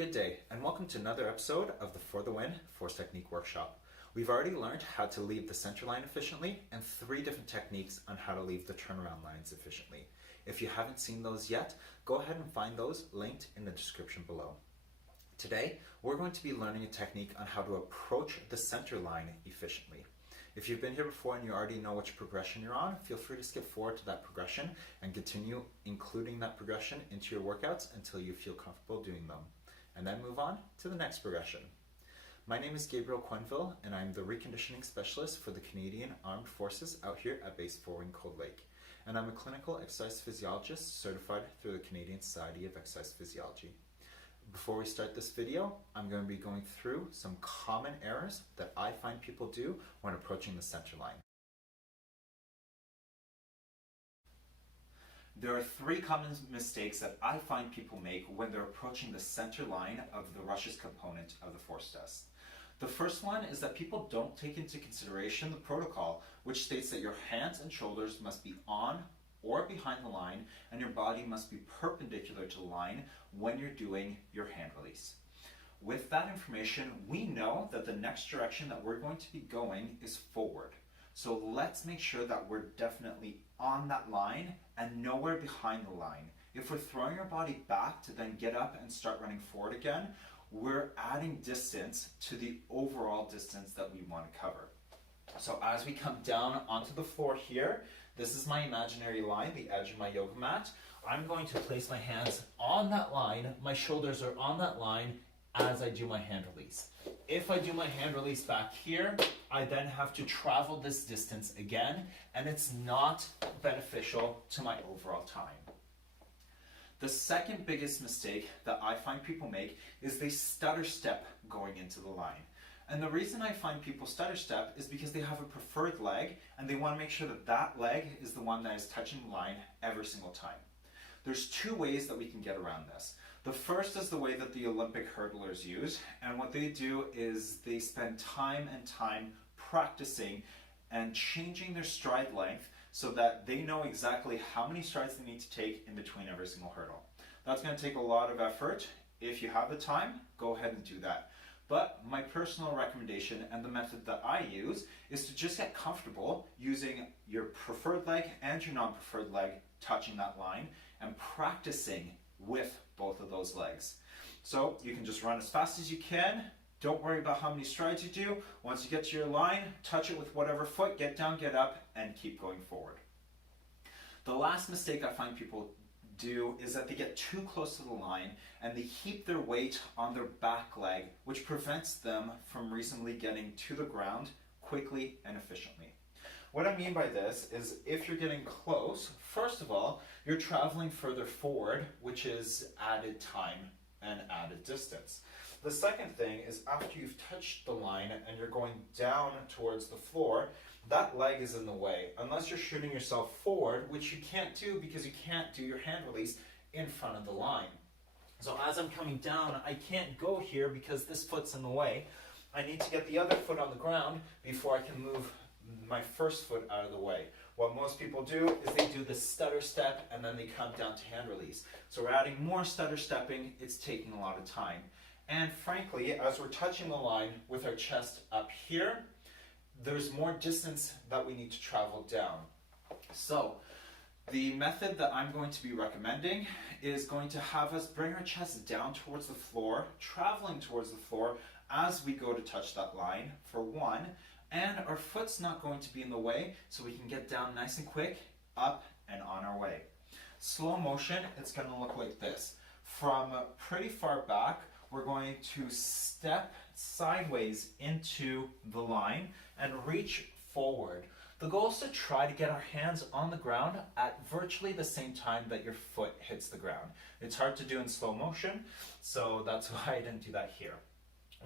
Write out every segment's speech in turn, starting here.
Good day, and welcome to another episode of the For the Win Force Technique Workshop. We've already learned how to leave the center line efficiently and 3 different techniques on how to leave the turnaround lines efficiently. If you haven't seen those yet, go ahead and find those linked in the description below. Today, we're going to be learning a technique on how to approach the center line efficiently. If you've been here before and you already know which progression you're on, feel free to skip forward to that progression and continue including that progression into your workouts until you feel comfortable doing them, and then move on to the next progression. My name is Gabriel Quenville, and I'm the reconditioning specialist for the Canadian Armed Forces out here at Base 4 in Cold Lake. And I'm a clinical exercise physiologist certified through the Canadian Society of Exercise Physiology. Before we start this video, I'm going to be going through some common errors that I find people do when approaching the center line. There are 3 common mistakes that I find people make when they're approaching the center line of the rushes component of the force test. The first one is that people don't take into consideration the protocol, which states that your hands and shoulders must be on or behind the line, and your body must be perpendicular to the line when you're doing your hand release. With that information, we know that the next direction that we're going to be going is forward. So let's make sure that we're definitely on that line and nowhere behind the line. If we're throwing our body back to then get up and start running forward again, we're adding distance to the overall distance that we want to cover. So as we come down onto the floor here, this is my imaginary line, the edge of my yoga mat. I'm going to place my hands on that line, my shoulders are on that line as I do my hand release. If I do my hand release back here, I then have to travel this distance again, and it's not beneficial to my overall time. The second biggest mistake that I find people make is they stutter step going into the line. And the reason I find people stutter step is because they have a preferred leg and they want to make sure that that leg is the one that is touching the line every single time. There's 2 ways that we can get around this. The first is the way that the Olympic hurdlers use, and what they do is they spend time and time practicing and changing their stride length so that they know exactly how many strides they need to take in between every single hurdle. That's going to take a lot of effort. If you have the time, go ahead and do that. But my personal recommendation and the method that I use is to just get comfortable using your preferred leg and your non-preferred leg touching that line and practicing with both of those legs. So you can just run as fast as you can. Don't worry about how many strides you do. Once you get to your line, touch it with whatever foot, get down, get up, and keep going forward. The last mistake I find people do is that they get too close to the line and they heap their weight on their back leg, which prevents them from reasonably getting to the ground quickly and efficiently. What I mean by this is if you're getting close, first of all, you're traveling further forward, which is added time and added distance. The second thing is after you've touched the line and you're going down towards the floor, that leg is in the way, unless you're shooting yourself forward, which you can't do because you can't do your hand release in front of the line. So as I'm coming down, I can't go here because this foot's in the way. I need to get the other foot on the ground before I can move my first foot out of the way. What most people do is they do the stutter step and then they come down to hand release. So we're adding more stutter stepping, it's taking a lot of time. And frankly, as we're touching the line with our chest up here, there's more distance that we need to travel down. So the method that I'm going to be recommending is going to have us bring our chest down towards the floor, traveling towards the floor as we go to touch that line, for one, and our foot's not going to be in the way, so we can get down nice and quick, up and on our way. Slow motion, it's going to look like this. From pretty far back, we're going to step sideways into the line and reach forward. The goal is to try to get our hands on the ground at virtually the same time that your foot hits the ground. It's hard to do in slow motion, so that's why I didn't do that here.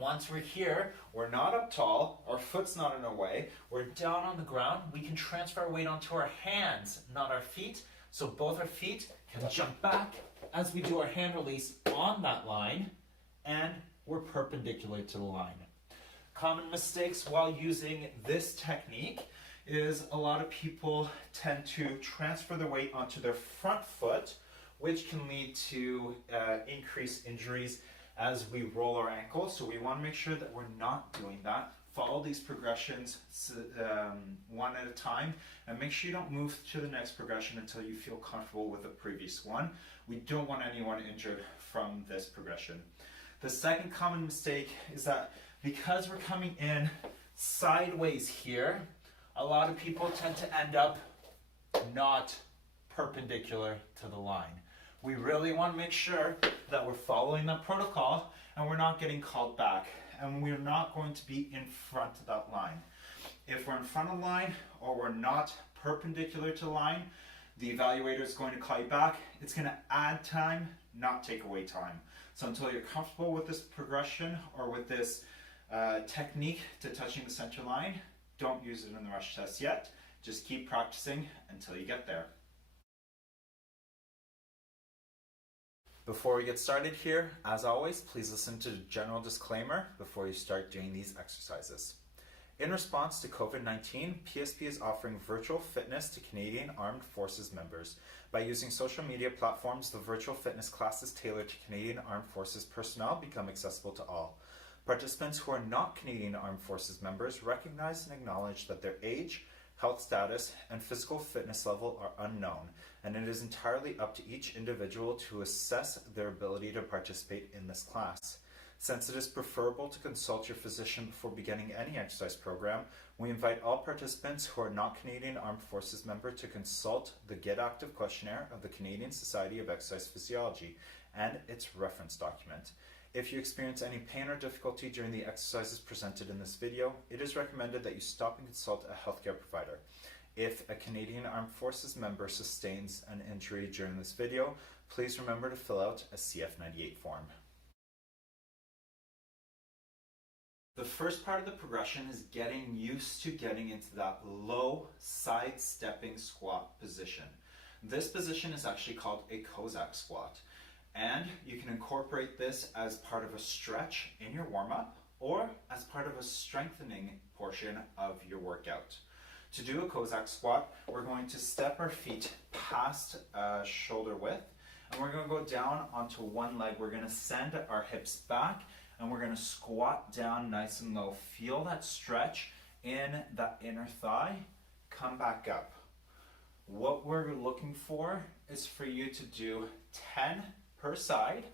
Once we're here, we're not up tall, our foot's not in our way, we're down on the ground, we can transfer our weight onto our hands, not our feet, so both our feet can jump back as we do our hand release on that line, and we're perpendicular to the line. Common mistakes while using this technique is a lot of people tend to transfer their weight onto their front foot, which can lead to increased injuries as we roll our ankle. So we want to make sure that we're not doing that. Follow these progressions one at a time, and make sure you don't move to the next progression until you feel comfortable with the previous one. We don't want anyone injured from this progression. The second common mistake is that because we're coming in sideways here, a lot of people tend to end up not perpendicular to the line. We really want to make sure that we're following that protocol and we're not getting called back, and we're not going to be in front of that line. If we're in front of the line or we're not perpendicular to the line, the evaluator is going to call you back. It's going to add time, not take away time. So until you're comfortable with this progression or with this technique to touching the center line, don't use it in the rush test yet. Just keep practicing until you get there. Before we get started here, as always, please listen to the general disclaimer before you start doing these exercises. In response to COVID-19, PSP is offering virtual fitness to Canadian Armed Forces members. By using social media platforms, the virtual fitness classes tailored to Canadian Armed Forces personnel become accessible to all. Participants who are not Canadian Armed Forces members recognize and acknowledge that their age, health status, and physical fitness level are unknown, and it is entirely up to each individual to assess their ability to participate in this class. Since it is preferable to consult your physician before beginning any exercise program, we invite all participants who are not Canadian Armed Forces member to consult the Get Active questionnaire of the Canadian Society of Exercise Physiology and its reference document. If you experience any pain or difficulty during the exercises presented in this video, it is recommended that you stop and consult a healthcare provider. If a Canadian Armed Forces member sustains an injury during this video, please remember to fill out a CF98 form. The first part of the progression is getting used to getting into that low side-stepping squat position. This position is actually called a Cossack squat, and you can incorporate this as part of a stretch in your warm-up or as part of a strengthening portion of your workout. To do a Cossack squat, we're going to step our feet past shoulder width, and we're going to go down onto one leg. We're going to send our hips back, and we're going to squat down nice and low. Feel that stretch in that inner thigh. Come back up. What we're looking for is for you to do 10 per side,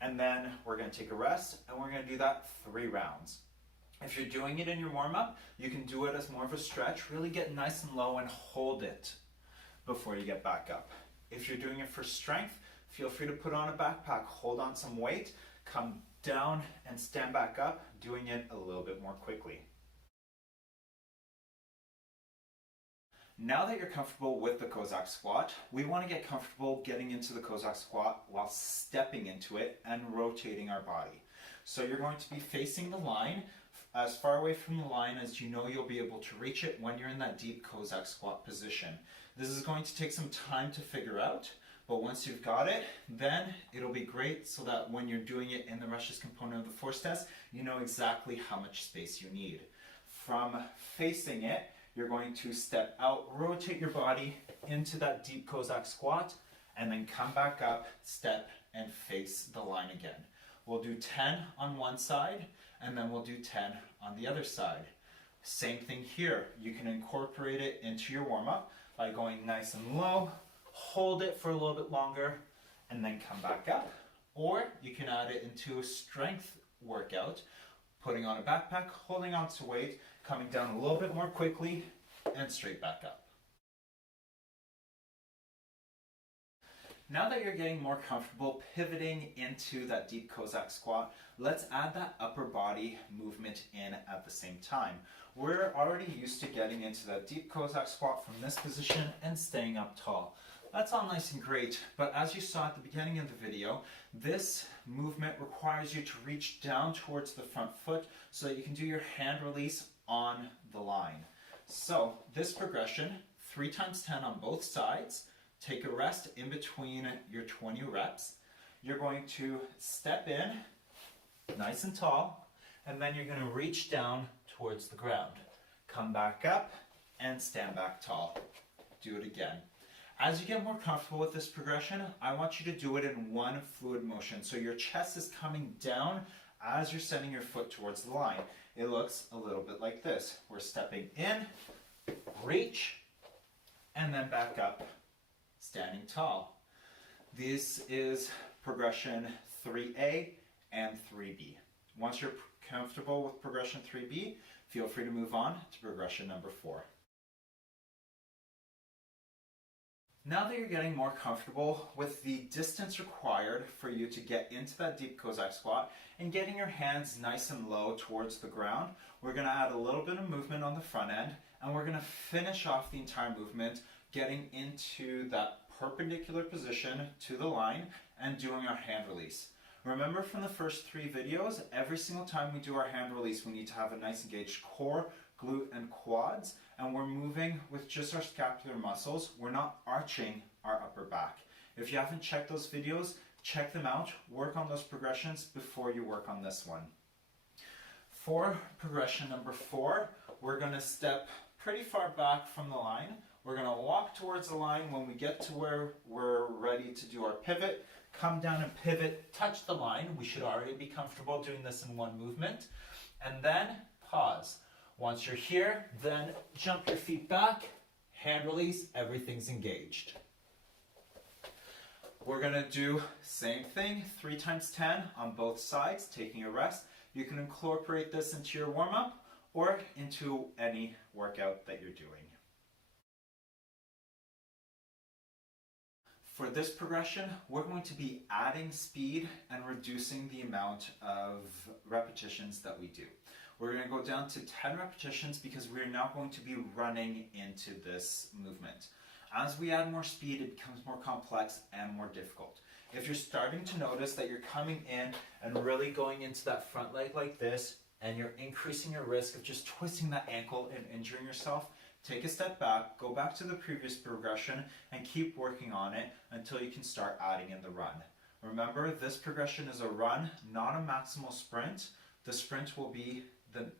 and then we're going to take a rest, and we're going to do that 3 rounds. If you're doing it in your warm-up, you can do it as more of a stretch. Really get nice and low and hold it before you get back up. If you're doing it for strength, feel free to put on a backpack, hold on some weight, come down and stand back up, doing it a little bit more quickly. Now that you're comfortable with the Cossack squat, we want to get comfortable getting into the Cossack squat while stepping into it and rotating our body. So you're going to be facing the line as far away from the line as you know you'll be able to reach it when you're in that deep Cossack squat position. This is going to take some time to figure out, but once you've got it, then it'll be great so that when you're doing it in the rush test component of the force test, you know exactly how much space you need. From facing it, you're going to step out, rotate your body into that deep Cossack squat, and then come back up, step, and face the line again. We'll do 10 on one side, and then we'll do 10 on the other side. Same thing here. You can incorporate it into your warm-up by going nice and low, hold it for a little bit longer, and then come back up. Or you can add it into a strength workout, putting on a backpack, holding on to weight, coming down a little bit more quickly, and straight back up. Now that you're getting more comfortable pivoting into that deep Cossack squat, let's add that upper body movement in at the same time. We're already used to getting into that deep Cossack squat from this position and staying up tall. That's all nice and great, but as you saw at the beginning of the video, this movement requires you to reach down towards the front foot so that you can do your hand release on the line. So this progression, 3 times 10 on both sides. Take a rest in between your 20 reps. You're going to step in nice and tall, and then you're going to reach down towards the ground. Come back up and stand back tall. Do it again. As you get more comfortable with this progression, I want you to do it in one fluid motion. So your chest is coming down as you're sending your foot towards the line. It looks a little bit like this. We're stepping in, reach, and then back up, standing tall. This is progression 3A and 3B. Once you're comfortable with progression 3B, feel free to move on to progression number 4. Now that you're getting more comfortable with the distance required for you to get into that deep Cossack squat and getting your hands nice and low towards the ground, we're going to add a little bit of movement on the front end, and we're going to finish off the entire movement getting into that perpendicular position to the line and doing our hand release. Remember from the first 3 videos, every single time we do our hand release, we need to have a nice engaged core, glute, and quads, and we're moving with just our scapular muscles. We're not arching our upper back. If you haven't checked those videos, check them out. Work on those progressions before you work on this one. For progression number 4, we're going to step pretty far back from the line. We're going to walk towards the line. When we get to where we're ready to do our pivot, come down and pivot, touch the line. We should already be comfortable doing this in one movement. And then pause. Once you're here, then jump your feet back, hand release, everything's engaged. We're going to do same thing, 3 times 10 on both sides, taking a rest. You can incorporate this into your warm-up or into any workout that you're doing. For this progression, we're going to be adding speed and reducing the amount of repetitions that we do. We're going to go down to 10 repetitions because we're now going to be running into this movement. As we add more speed, it becomes more complex and more difficult. If you're starting to notice that you're coming in and really going into that front leg like this, and you're increasing your risk of just twisting that ankle and injuring yourself, take a step back, go back to the previous progression, and keep working on it until you can start adding in the run. Remember, this progression is a run, not a maximal sprint. The sprint will be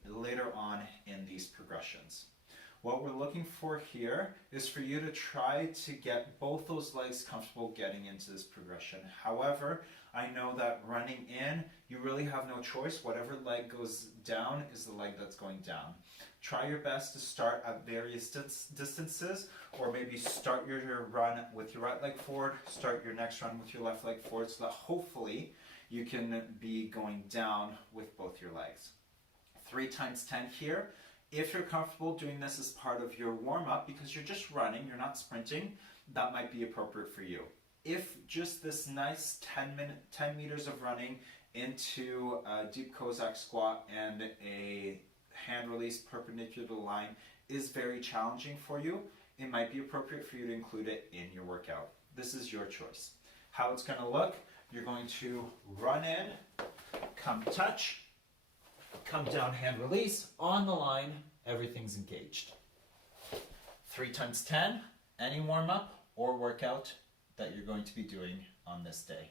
later on in these progressions. What we're looking for here is for you to try to get both those legs comfortable getting into this progression. However, I know that running in, you really have no choice. Whatever leg goes down is the leg that's going down. Try your best to start at various distances, or maybe start your run with your right leg forward, start your next run with your left leg forward, so that hopefully you can be going down with both your legs. 3 times 10 here. If you're comfortable doing this as part of your warm-up, because you're just running, you're not sprinting, that might be appropriate for you. If just this nice 10 meters of running into a deep Cossack squat and a hand release perpendicular to the line is very challenging for you, it might be appropriate for you to include it in your workout. This is your choice. How it's going to look, you're going to run in, come touch, come down, hand release, on the line, everything's engaged. 3 times 10, any warm-up or workout that you're going to be doing on this day.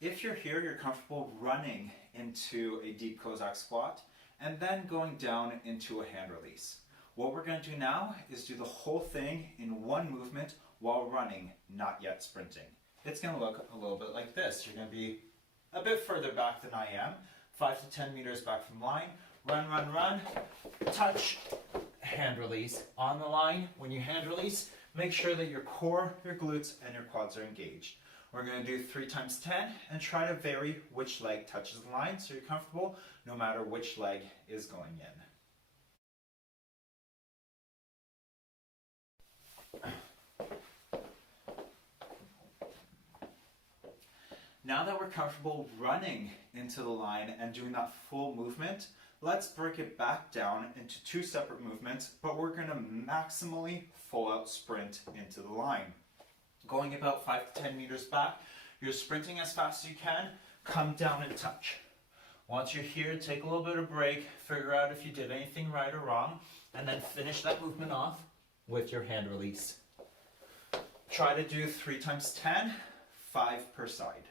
If you're here, you're comfortable running into a deep Cossack squat and then going down into a hand release. What we're going to do now is do the whole thing in one movement while running, not yet sprinting. It's going to look a little bit like this. You're going to be a bit further back than I am, 5 to 10 meters back from line. Run, run, run, touch, hand release. On the line, when you hand release, make sure that your core, your glutes, and your quads are engaged. We're going to do 3 times 10 and try to vary which leg touches the line so you're comfortable no matter which leg is going in. Now that we're comfortable running into the line and doing that full movement, let's break it back down into 2 separate movements, but we're going to maximally full out sprint into the line. Going about 5 to 10 meters back, you're sprinting as fast as you can, come down and touch. Once you're here, take a little bit of break, figure out if you did anything right or wrong, and then finish that movement off with your hand release. Try to do 3 times 10, 5 per side.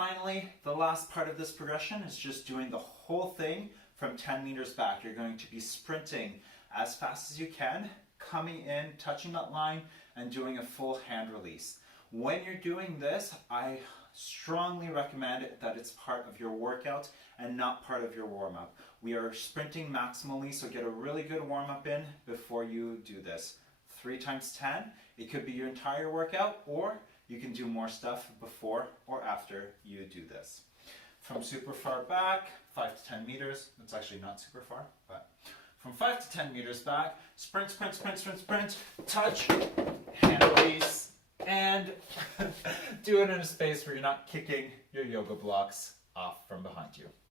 finally, the last part of this progression is just doing the whole thing from 10 meters back. You're going to be sprinting as fast as you can, coming in, touching that line, and doing a full hand release. When you're doing this, I strongly recommend that it's part of your workout and not part of your warm-up. We are sprinting maximally, so get a really good warm-up in before you do this. 3 times 10, it could be your entire workout, or you can do more stuff before or after you do this. From super far back, 5 to 10 meters, it's actually not super far, but from 5 to 10 meters back, sprint, sprint, sprint, sprint, sprint, touch, hand release, and do it in a space where you're not kicking your yoga blocks off from behind you.